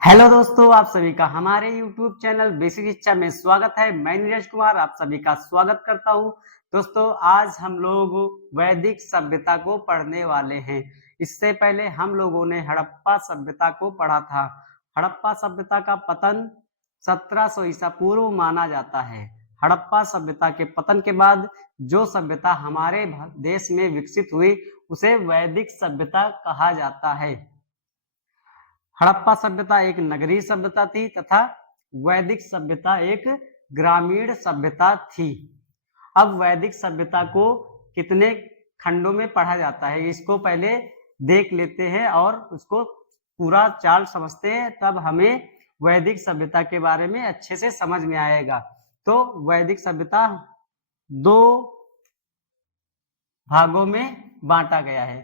Hello दोस्तों, आप सभी का हमारे YouTube चैनल बेसिक शिक्षा में स्वागत है। मैं नीरज कुमार आप सभी का स्वागत करता हूं। दोस्तों, आज हम लोग वैदिक सभ्यता को पढ़ने वाले हैं। इससे पहले हम लोगों ने हड़प्पा सभ्यता को पढ़ा था। हड़प्पा सभ्यता का पतन 1700 ईसा पूर्व माना जाता है। हड़प्पा सभ्यता के पतन के बाद जो सभ्यता हमारे देश में विकसित हुई उसे वैदिक सभ्यता कहा जाता है। हड़प्पा सभ्यता एक नगरीय सभ्यता थी तथा वैदिक सभ्यता एक ग्रामीण सभ्यता थी। अब वैदिक सभ्यता को कितने खंडों में पढ़ा जाता है इसको पहले देख लेते हैं और उसको पूरा चाल समझते हैं, तब हमें वैदिक सभ्यता के बारे में अच्छे से समझ में आएगा। तो वैदिक सभ्यता दो भागों में बांटा गया है।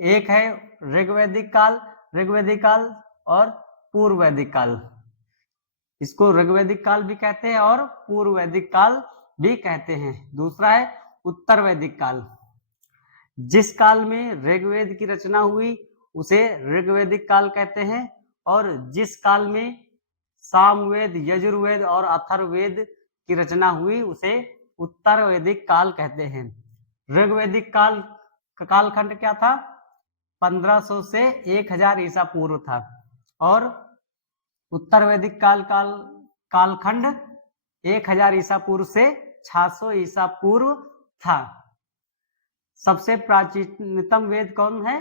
एक है ऋग्वैदिक काल और पूर्व वैदिक काल। इसको ऋग्वैदिक काल भी कहते हैं और पूर्व वैदिक काल भी कहते हैं। दूसरा है उत्तर वैदिक काल। जिस काल में ऋग्वेद की रचना हुई उसे ऋग्वैदिक काल कहते हैं और जिस काल में सामवेद, यजुर्वेद और अथर्ववेद की रचना हुई उसे उत्तर वैदिक काल कहते हैं। ऋग्वैदिक काल का कालखंड क्या था? 1500 से 1000 ईसा पूर्व था और उत्तर वैदिक कालखंड 1000 ईसा पूर्व से 600 ईसा पूर्व था। सबसे प्राचीनतम वेद कौन है?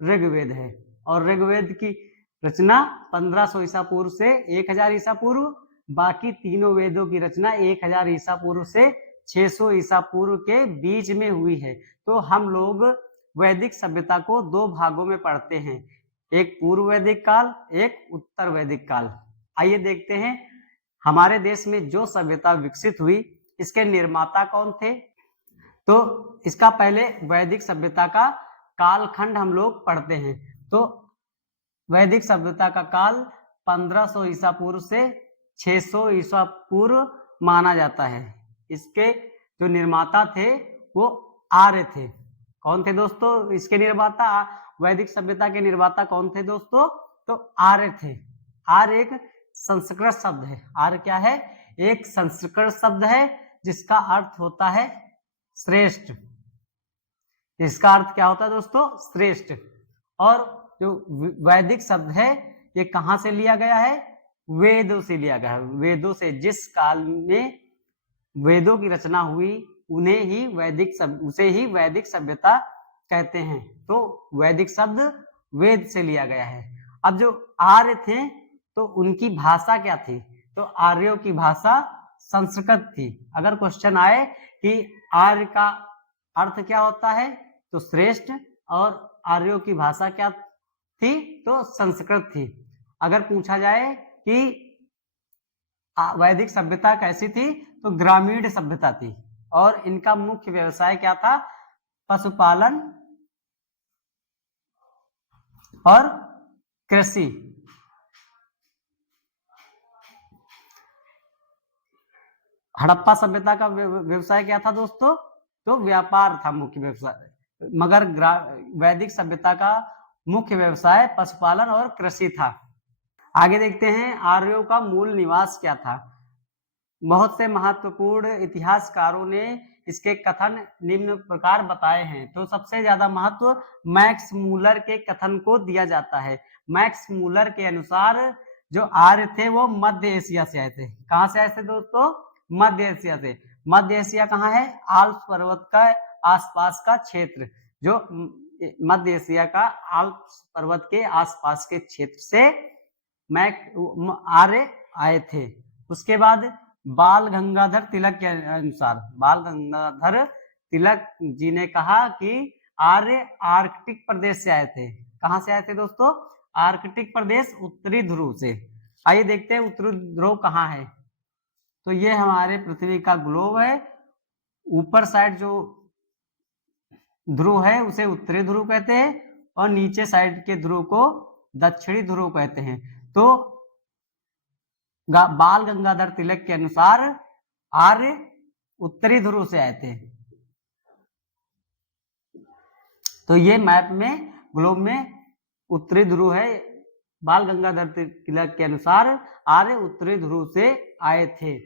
ऋग्वेद है और ऋग्वेद की रचना 1500 ईसा पूर्व से 1000 ईसा पूर्व, बाकी तीनों वेदों की रचना 1000 ईसा पूर्व से 600 ईसा पूर्व के बीच में हुई है। तो हम लोग वैदिक सभ्यता को दो भागों में पढ़ते हैं, एक पूर्व वैदिक काल, एक उत्तर वैदिक काल। आइए देखते हैं हमारे देश में जो सभ्यता विकसित हुई इसके निर्माता कौन थे। तो इसका पहले वैदिक सभ्यता का कालखंड हम लोग पढ़ते हैं। तो वैदिक सभ्यता का काल 1500 ईसा पूर्व से 600 ईसा पूर्व माना जाता है। इसके जो निर्माता थे वो आर्य थे। कौन थे दोस्तों इसके निर्माता? वैदिक सभ्यता के निर्माता कौन थे दोस्तों? तो आर्य थे। आर्य एक संस्कृत शब्द है। आर्य क्या है? एक संस्कृत शब्द है जिसका अर्थ होता है श्रेष्ठ। इसका अर्थ क्या होता है दोस्तों? श्रेष्ठ। और जो वैदिक शब्द है ये कहां से लिया गया है? वेदों से लिया गया है। वेदों से, जिस काल में वेदों की रचना हुई उसे ही वैदिक सभ्यता कहते हैं। तो वैदिक शब्द वेद से लिया गया है। अब जो आर्य थे तो उनकी भाषा क्या थी? तो आर्यों की भाषा संस्कृत थी। अगर क्वेश्चन आए कि आर्य का अर्थ क्या होता है तो श्रेष्ठ, और आर्यों की भाषा क्या थी? तो संस्कृत थी। अगर पूछा जाए कि वैदिक सभ्यता कैसी थी तो ग्रामीण सभ्यता थी और इनका मुख्य व्यवसाय क्या था? पशुपालन और कृषि। हड़प्पा सभ्यता का व्यवसाय क्या था दोस्तों? तो व्यापार था मुख्य व्यवसाय, मगर वैदिक सभ्यता का मुख्य व्यवसाय पशुपालन और कृषि था। आगे देखते हैं आर्यों का मूल निवास क्या था। बहुत से महत्वपूर्ण इतिहासकारों ने इसके कथन निम्न प्रकार बताए हैं। तो सबसे ज्यादा महत्व मैक्स मूलर के कथन को दिया जाता है। मैक्स मूलर के अनुसार जो आर्य थे वो मध्य एशिया से आए थे। कहां से आए थे दोस्तों? मध्य एशिया से। मध्य एशिया कहाँ है? आल्प्स पर्वत का आसपास का क्षेत्र। जो मध्य एशिया का आल्प्स पर्वत के आसपास के क्षेत्र से आर्य आए थे। उसके बाद बाल गंगाधर तिलक के अनुसार, बाल गंगाधर तिलक जी ने कहा कि आर्य आर्कटिक प्रदेश से आए थे। कहां से आए थे दोस्तों? आर्कटिक प्रदेश, उत्तरी ध्रुव से। आइए देखते हैं उत्तरी ध्रुव कहाँ है। तो ये हमारे पृथ्वी का ग्लोब है। ऊपर साइड जो ध्रुव है उसे उत्तरी ध्रुव कहते हैं और नीचे साइड के ध्रुव को दक्षिणी ध्रुव कहते हैं। तो बाल गंगाधर तिलक के अनुसार आर्य उत्तरी ध्रुव से आए थे। तो ये मैप में, ग्लोब में उत्तरी ध्रुव है बाल गंगाधर तिलक के अनुसार आर्य उत्तरी ध्रुव से आए थे।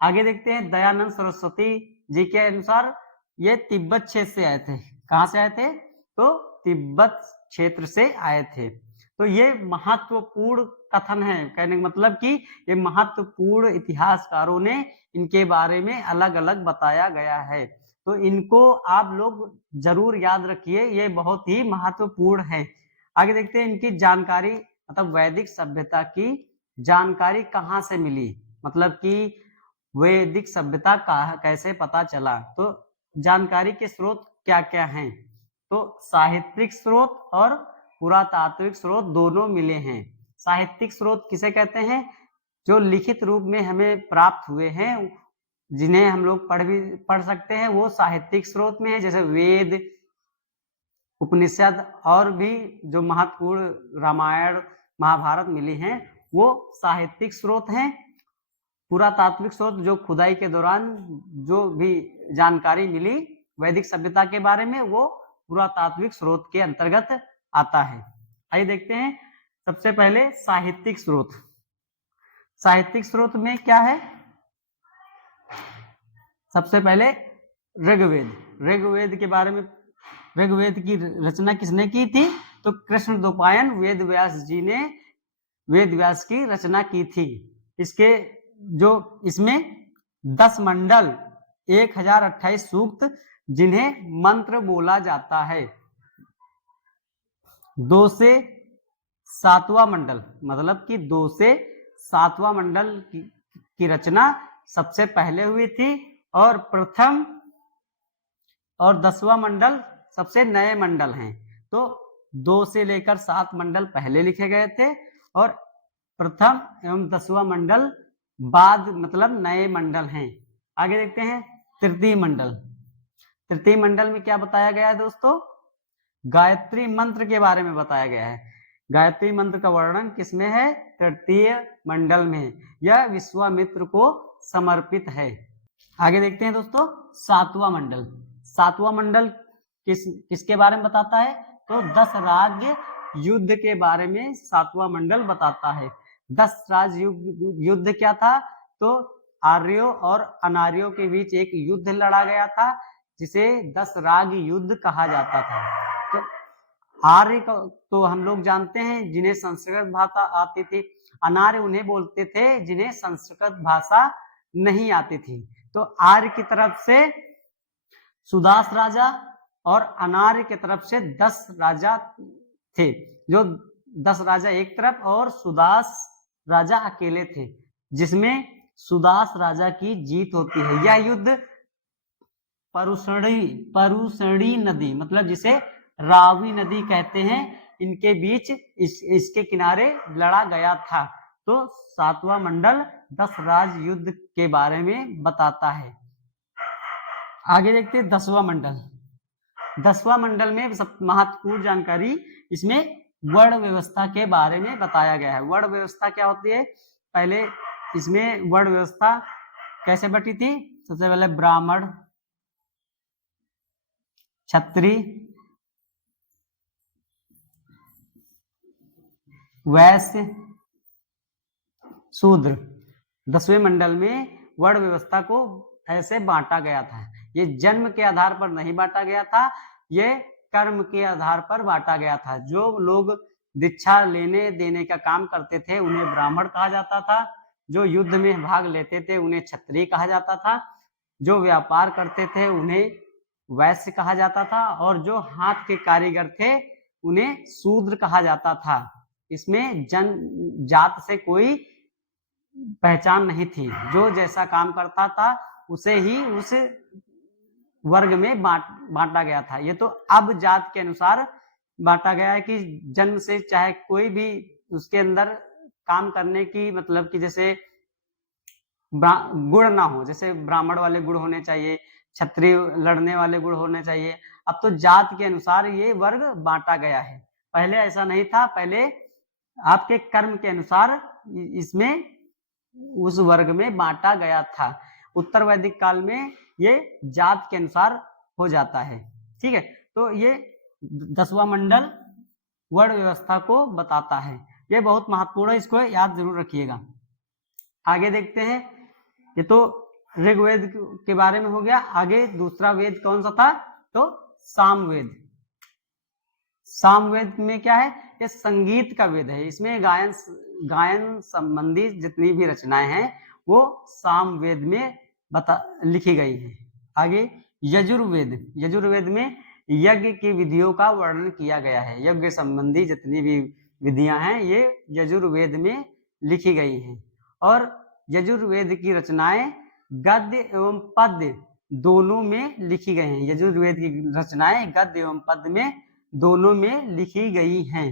आगे देखते हैं दयानंद सरस्वती जी के अनुसार ये तिब्बत क्षेत्र से आए थे। कहाँ से आए थे? तो तिब्बत क्षेत्र से आए थे। तो ये महत्वपूर्ण कथन है, कहने का मतलब कि ये महत्वपूर्ण इतिहासकारों ने इनके बारे में अलग अलग बताया गया है। तो इनको आप लोग जरूर याद रखिए, ये बहुत ही महत्वपूर्ण है। आगे देखते हैं इनकी जानकारी, मतलब वैदिक सभ्यता की जानकारी कहाँ से मिली, मतलब कि वैदिक सभ्यता का कैसे पता चला। तो जानकारी के स्रोत क्या क्या हैं? तो साहित्यिक स्रोत और पुरातात्विक स्रोत दोनों मिले हैं। साहित्यिक स्रोत किसे कहते हैं? जो लिखित रूप में हमें प्राप्त हुए हैं, जिन्हें हम लोग पढ़ सकते हैं, वो साहित्यिक स्रोत में है। जैसे वेद, उपनिषद और भी जो महत्वपूर्ण रामायण महाभारत मिली हैं, वो साहित्यिक स्रोत हैं। पुरातात्विक स्रोत जो खुदाई के दौरान जो भी जानकारी मिली वैदिक सभ्यता के बारे में, वो पुरातात्विक स्रोत के अंतर्गत आता है। आइए देखते हैं सबसे पहले साहित्यिक स्रोत। साहित्यिक स्रोत में क्या है? सबसे पहले ऋग्वेद। ऋग्वेद के बारे में, ऋग्वेद की रचना किसने की थी? तो कृष्ण द्वैपायन वेद व्यास जी ने वेद व्यास की रचना की थी। इसके जो इसमें 10 मंडल, 1028 सूक्त, जिन्हें मंत्र बोला जाता है। 2 से 7वां मंडल, मतलब कि 2 से 7वां मंडल की रचना सबसे पहले हुई थी, और प्रथम और 10वां मंडल सबसे नए मंडल हैं। तो 2 से लेकर 7 मंडल पहले लिखे गए थे, और प्रथम एवं 10वां मंडल बाद, मतलब नए मंडल हैं। आगे देखते हैं तृतीय मंडल। तृतीय मंडल में क्या बताया गया है दोस्तों? गायत्री मंत्र के बारे में बताया गया है। गायत्री मंत्र का वर्णन किसमें है? तृतीय मंडल में। यह विश्वामित्र को समर्पित है। आगे देखते हैं दोस्तों 7वां मंडल। 7वां मंडल किसके बारे में बताता है? तो 10 राज्य युद्ध के बारे में 7वां मंडल बताता है। 10 राज्य युद्ध क्या था? तो आर्यों और अनार्यों के बीच एक युद्ध लड़ा गया था, जिसे 10 राग युद्ध कहा जाता था। तो आर्य तो हम लोग जानते हैं जिन्हें संस्कृत भाषा आती थी, अनार्य उन्हें बोलते थे जिन्हें संस्कृत भाषा नहीं आती थी। तो आर्य की तरफ से सुदास राजा और अनार्य की तरफ से 10 राजा थे, जो 10 राजा एक तरफ और सुदास राजा अकेले थे, जिसमें सुदास राजा की जीत होती है। यह युद्ध परुषणी नदी, मतलब जिसे रावी नदी कहते हैं, इनके बीच इसके किनारे लड़ा गया था। तो 7वां मंडल 10 राज युद्ध के बारे में बताता है। आगे देखते हैं 10वां मंडल। 10वां मंडल में सब महत्वपूर्ण जानकारी, इसमें वर्ण व्यवस्था के बारे में बताया गया है। वर्ण व्यवस्था क्या होती है? पहले इसमें वर्ण व्यवस्था कैसे बटी थी? सबसे पहले ब्राह्मण, क्षत्रिय, वैश्य, शूद्र। 10वें मंडल में वर्ण व्यवस्था को ऐसे बांटा गया था। ये जन्म के आधार पर नहीं बांटा गया था, ये कर्म के आधार पर बांटा गया था। जो लोग दीक्षा लेने देने का काम करते थे उन्हें ब्राह्मण कहा जाता था, जो युद्ध में भाग लेते थे उन्हें क्षत्रिय कहा जाता था, जो व्यापार करते थे उन्हें वैश्य कहा जाता था, और जो हाथ के कारीगर थे उन्हें शूद्र कहा जाता था। इसमें जात से कोई पहचान नहीं थी, जो जैसा काम करता था उसे ही उस वर्ग में बांटा गया था। ये तो अब जात के अनुसार बांटा गया है कि जन्म से चाहे कोई भी उसके अंदर काम करने की, मतलब कि जैसे गुण ना हो, जैसे ब्राह्मण वाले गुण होने चाहिए, क्षत्रिय लड़ने वाले गुण होने चाहिए। अब तो जात के अनुसार ये वर्ग बांटा गया है, पहले ऐसा नहीं था। पहले आपके कर्म के अनुसार इसमें उस वर्ग में बांटा गया था। उत्तर वैदिक काल में ये जात के अनुसार हो जाता है। ठीक है, तो ये 10वां मंडल वर्ण व्यवस्था को बताता है। ये बहुत महत्वपूर्ण है, इसको याद जरूर रखिएगा। आगे देखते हैं, ये तो ऋग्वेद के बारे में हो गया। आगे दूसरा वेद कौन सा था, तो सामवेद। सामवेद में क्या है, ये संगीत का वेद है। इसमें गायन संबंधी जितनी भी रचनाएं हैं वो सामवेद में लिखी गई है। आगे यजुर्वेद। यजुर्वेद में यज्ञ की विधियों का वर्णन किया गया है। यज्ञ संबंधी जितनी भी विधियां हैं ये यजुर्वेद में लिखी गई हैं। और यजुर्वेद की रचनाएं गद्य एवं पद्य दोनों में लिखी गई हैं। यजुर्वेद की रचनाएं गद्य एवं पद्य में दोनों में लिखी गई हैं।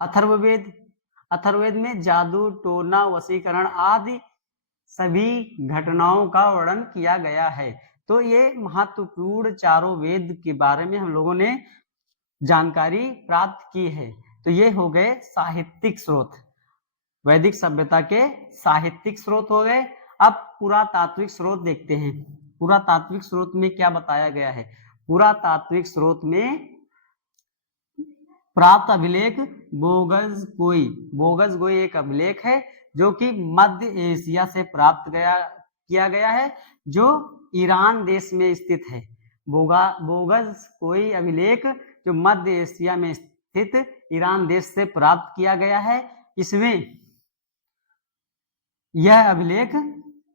अथर्ववेद। अथर्ववेद में जादू, टोना, वशीकरण आदि सभी घटनाओं का वर्णन किया गया है। तो ये महत्वपूर्ण चारों वेद के बारे में हम लोगों ने जानकारी प्राप्त की है। तो ये हो गए साहित्यिक स्रोत, वैदिक सभ्यता के साहित्यिक स्रोत हो गए। अब पुरातात्विक स्रोत देखते हैं। पुरातात्विक स्रोत में क्या बताया गया है। पुरातात्विक स्रोत में प्राप्त अभिलेख बोगस गोई एक अभिलेख है जो कि मध्य एशिया से प्राप्त किया गया है, जो ईरान देश में स्थित है। बोगस कोई अभिलेख जो मध्य एशिया में स्थित ईरान देश से प्राप्त किया गया है। इसमें यह अभिलेख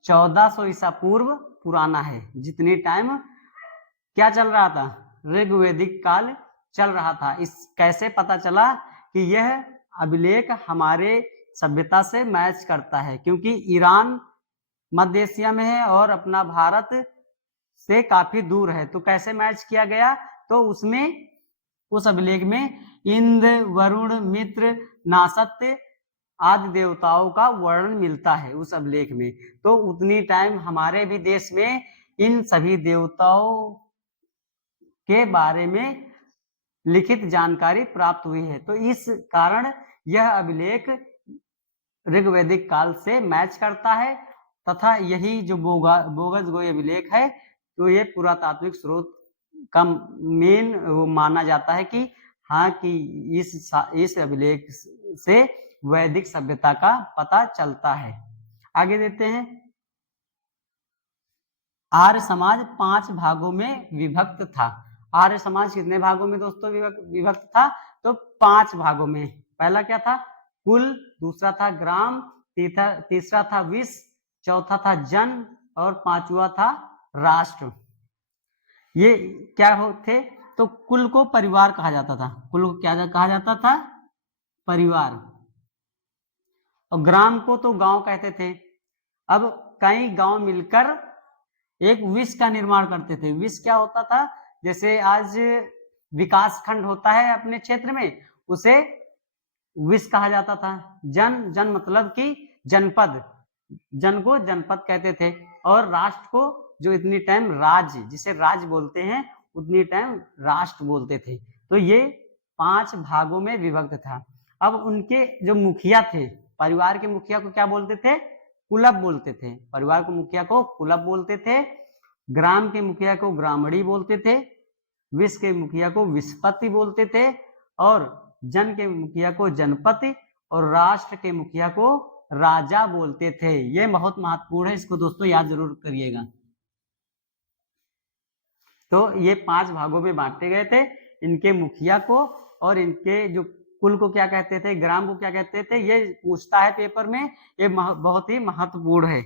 1400 ईसा पूर्व पुराना है। जितनी टाइम क्या चल रहा था, ऋग्वैदिक काल चल रहा था। इस कैसे पता चला कि यह अभिलेख हमारे सभ्यता से मैच करता है, क्योंकि ईरान मध्य एशिया में है और अपना भारत से काफी दूर है। तो कैसे मैच किया गया, तो उसमें उस अभिलेख में इंद्र, वरुण, मित्र, नासत्य आदि देवताओं का वर्णन मिलता है उस अभिलेख में। तो उतनी टाइम हमारे भी देश में इन सभी देवताओं के बारे में लिखित जानकारी प्राप्त हुई है। तो इस कारण यह अभिलेख ऋग्वैदिक काल से मैच करता है, तथा यही जो बोगस गोई अभिलेख है तो ये पुरातात्विक स्रोत का मेन माना जाता है कि हाँ कि इस अभिलेख से वैदिक सभ्यता का पता चलता है। आगे देते हैं, आर्य समाज 5 भागों में विभक्त था। आर्य समाज कितने भागों में दोस्तों विभक्त था, तो 5 भागों में। पहला क्या था, कुल, दूसरा था ग्राम, तीसरा था विश्व, चौथा था जन और पांचवा था राष्ट्र। ये क्या थे, तो कुल को परिवार कहा जाता था। कुल को क्या कहा जाता था, परिवार। और ग्राम को तो गांव कहते थे। अब कई गांव मिलकर एक विश्व का निर्माण करते थे। विश्व क्या होता था, जैसे आज विकास खंड होता है अपने क्षेत्र में, उसे विश्व कहा जाता था। जन मतलब कि जनपद, जन को जनपद कहते थे। और राष्ट्र को जो इतनी टाइम राज्य, जिसे राज्य बोलते हैं, उतनी टाइम राष्ट्र बोलते थे। तो ये 5 भागों में विभक्त था। अब उनके जो मुखिया थे, परिवार के मुखिया को क्या बोलते थे, कुलप बोलते थे। परिवार के मुखिया को कुलप बोलते थे। ग्राम के मुखिया को ग्रामणी बोलते थे। विश्व के मुखिया को विश्वपति बोलते थे। और जन के मुखिया को जनपति और राष्ट्र के मुखिया को राजा बोलते थे। ये बहुत महत्वपूर्ण है, इसको दोस्तों याद जरूर करिएगा। तो ये 5 भागों में बांटे गए थे। इनके मुखिया को और इनके जो कुल को क्या कहते थे, ग्राम को क्या कहते थे, ये पूछता है पेपर में। ये बहुत ही महत्वपूर्ण है।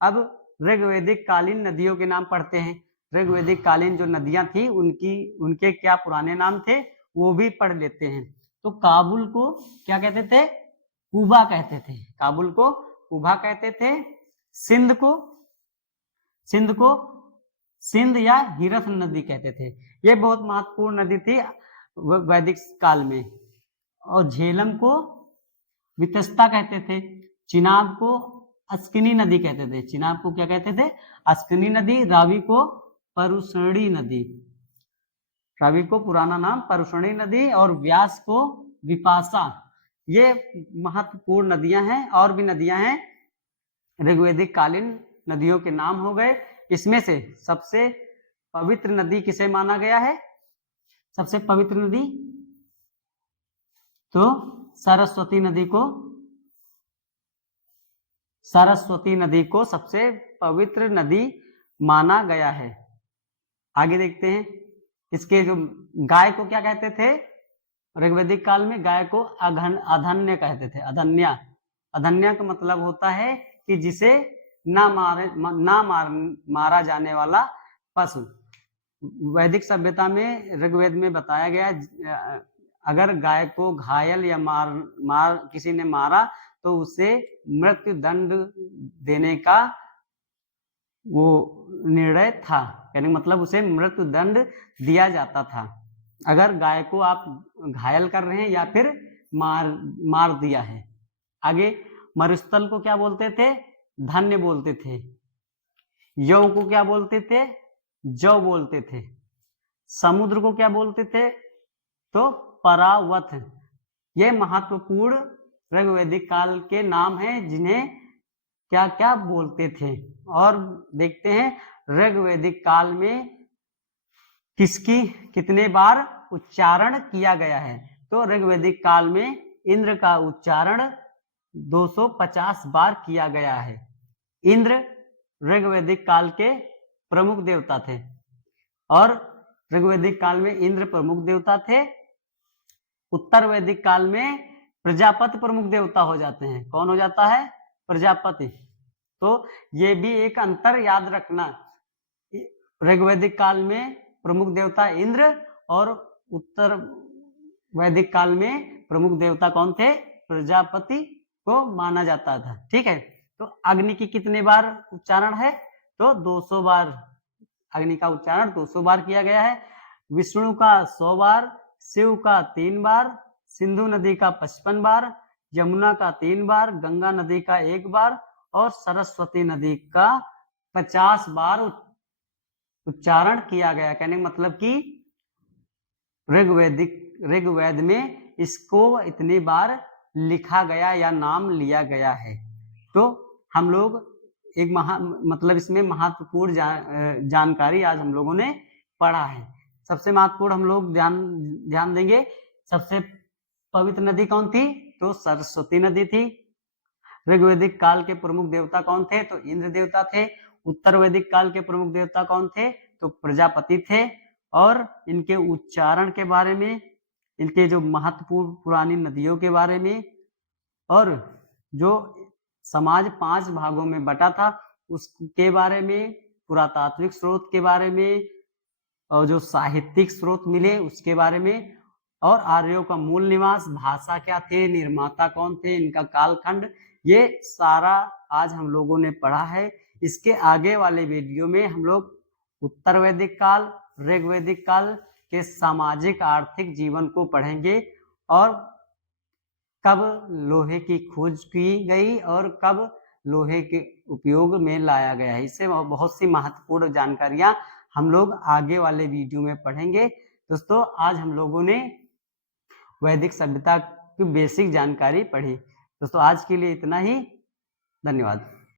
अब ऋग्वैदिक कालीन नदियों के नाम पढ़ते हैं। ऋग्वैदिक कालीन जो नदियां थी उनके क्या पुराने नाम थे वो भी पढ़ लेते हैं। तो काबुल को क्या कहते थे, कुबा कहते थे। काबुल को कुबा कहते थे। सिंध को सिंध या हिरथ नदी कहते थे। ये बहुत महत्वपूर्ण नदी थी वैदिक काल में। और झेलम को वितस्ता कहते थे। चिनाब को अस्किनी नदी कहते थे। चिनाब को क्या कहते थे, अस्किनी नदी। रावी को परुषणी नदी, रावी को पुराना नाम परुषणी नदी। और व्यास को विपाशा। ये महत्वपूर्ण नदियां हैं। और भी नदियां हैं, ऋग्वैदिक कालीन नदियों के नाम हो गए। इसमें से सबसे पवित्र नदी किसे माना गया है, सबसे पवित्र नदी, तो सरस्वती नदी को सबसे पवित्र नदी माना गया है। आगे देखते हैं, इसके जो गाय को क्या कहते थे ऋग्वैदिक काल में? गाय को अधन्य कहते थे। अधन्य का मतलब होता है कि जिसे मारा जाने वाला पशु। वैदिक सभ्यता में ऋग्वेद में बताया गया अगर गाय को घायल या किसी ने मारा तो उसे मृत्यु दंड देने का वो निर्णय था, यानी मतलब उसे मृत्यु दंड दिया जाता था अगर गाय को आप घायल कर रहे हैं या फिर मार दिया है। आगे मरुस्थल को क्या बोलते थे? धन्य बोलते थे। यौ को क्या बोलते थे? जौ बोलते थे। समुद्र को क्या बोलते थे? तो परावत। ये महत्वपूर्ण ऋग्वैदिक काल के नाम हैं जिन्हें क्या क्या बोलते थे। और देखते हैं ऋग्वैदिक काल में किसकी कितने बार उच्चारण किया गया है। तो ऋग्वैदिक काल में इंद्र का उच्चारण 250 बार किया गया है। इंद्र ऋग्वैदिक काल के प्रमुख देवता थे और ऋग्वैदिक काल में इंद्र प्रमुख देवता थे। उत्तर वैदिक काल में प्रजापति प्रमुख देवता हो जाते हैं। कौन हो जाता है? प्रजापति। तो ये भी एक अंतर याद रखना, ऋग्वैदिक काल में प्रमुख देवता इंद्र और उत्तर वैदिक काल में प्रमुख देवता कौन थे? प्रजापति को माना जाता था। ठीक है, तो अग्नि की कितने बार उच्चारण है? तो 200 बार अग्नि का उच्चारण 200 बार किया गया है। विष्णु का 100 बार, शिव का 3 बार, सिंधु नदी का 55 बार, यमुना का 3 बार, गंगा नदी का 1 बार और सरस्वती नदी का 50 बार उच्चारण किया गया। कहने मतलब कि ऋग्वेद में इसको इतनी बार लिखा गया या नाम लिया गया है। तो हम लोग एक मतलब इसमें महत्वपूर्ण जानकारी आज हम लोगों ने पढ़ा है। सबसे महत्वपूर्ण हम लोग ध्यान देंगे, सबसे पवित्र नदी कौन थी? तो सरस्वती नदी थी। ऋग्वैदिक काल के प्रमुख देवता कौन थे? तो इंद्र देवता थे। उत्तर वैदिक काल के प्रमुख देवता कौन थे? तो प्रजापति थे। और इनके उच्चारण के बारे में, इनके जो महत्वपूर्ण पुरानी नदियों के बारे में, और जो समाज 5 भागों में बटा था उसके बारे में, पुरातात्विक स्रोत के बारे में, और जो साहित्यिक स्रोत मिले उसके बारे में, और आर्यों का मूल निवास, भाषा क्या थे, निर्माता कौन थे, इनका कालखंड, ये सारा आज हम लोगों ने पढ़ा है। इसके आगे वाले वीडियो में हम लोग उत्तर वैदिक काल, ऋग्वैदिक काल के सामाजिक आर्थिक जीवन को पढ़ेंगे और कब लोहे की खोज की गई और कब लोहे के उपयोग में लाया गया है। इससे बहुत सी महत्वपूर्ण जानकारियां हम लोग आगे वाले वीडियो में पढ़ेंगे। दोस्तों, आज हम लोगों ने वैदिक सभ्यता की बेसिक जानकारी पढ़ी। दोस्तों, आज के लिए इतना ही। धन्यवाद।